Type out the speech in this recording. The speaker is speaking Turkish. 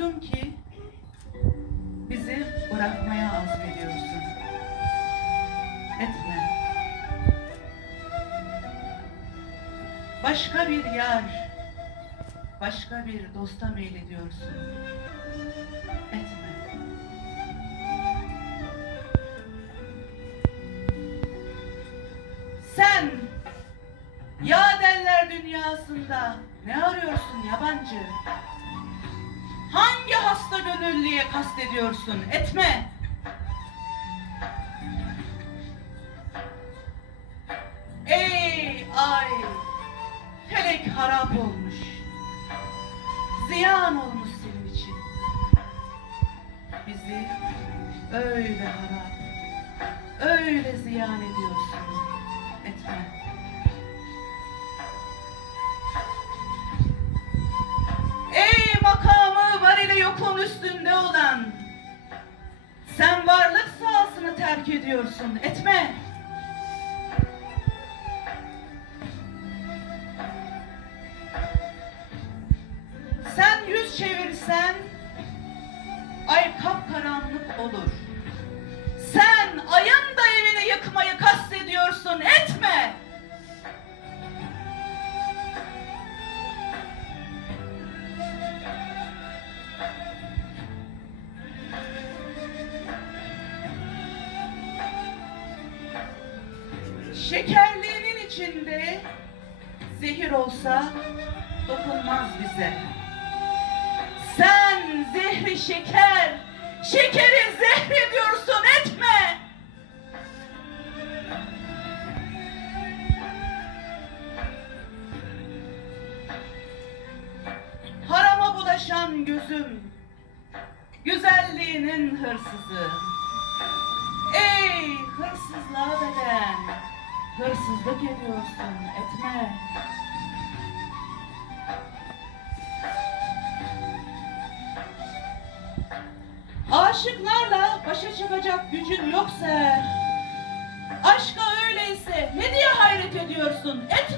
Duydum ki bizi bırakmaya azmediyorsun. Etme. Başka bir yar, başka bir dosta meylediyorsun. Etme. Sen ya derler dünyasında ne arıyorsun yabancı? Hasta gönüllüye kastediyorsun? Etme. Ey ay, felek harap olmuş. Ziyan olmuş senin için. Bizi öyle harap, öyle ziyan ediyorsun. Etme. Ediyorsun Etme. Sen yüz çevirsen Ay kapkaranlık olur. Sen ayın Şekerliğinin içinde zehir olsa dokunmaz bize. Sen zehri şeker, şekeri zehrediyorsun etme. Harama bulaşan gözüm, güzelliğinin hırsızı. Hırsızlık ediyorsun, etme. Aşıklarla başa çıkacak gücün yoksa aşka öyleyse ne diye hayret ediyorsun. İsyan